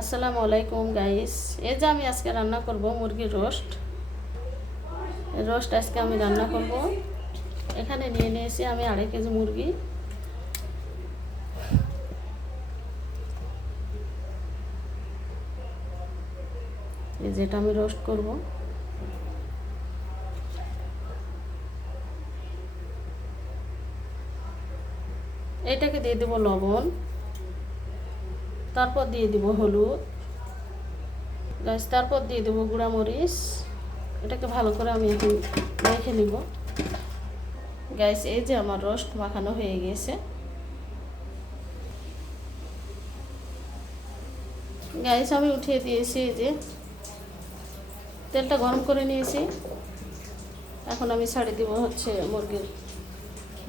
আসসালামু আলাইকুম গাইস। এই যে আমি আজকে রান্না করব মুরগির রোস্ট। আজকে আমি রান্না করব। এখানে নিয়ে নিয়েছি আমি 2.5 কেজি মুরগি। এই যেটা আমি রোস্ট করব। এটাকে দিয়ে দেব লবণ, তারপর দিয়ে দেব হলুদ গাইস, তারপর দিয়ে দেব গুঁড়া মরিচ। এটাকে ভালো করে আমি এখন মেখে নিব গাইস। এই যে আমার রোস্ট মাখানো হয়ে গেছে গাইস। আমি উঠিয়ে দিয়েছি। এই যে তেলটা গরম করে নিয়েছি। এখন আমি ছাড়ে দিব হচ্ছে মুরগির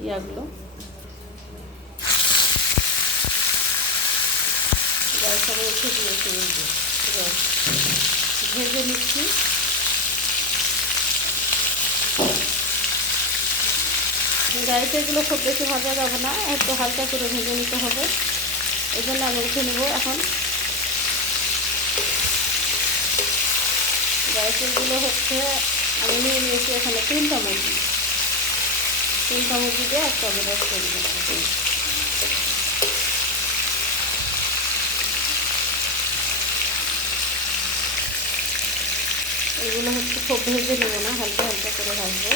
ইয়াগুলো। গাইস আমি উঠিয়ে দিয়েছি। এই যে ভেজে নিচ্ছি। গাইস এগুলো খুব বেশি ভাজা যাবে না, একটু হালকা করে ভেজে নিতে হবে। এই জন্য আমি উঠে নেব এখন। গাইস এগুলো হচ্ছে আমি নিয়ে নিয়েছি এখানে 3টা মুরগি। 3টা মুরগি দিয়ে একটা রোস্ট করে দিচ্ছি। এগুলো হচ্ছে খুব ভেজে নেব না, হালকা হালকা করে ভাজবো।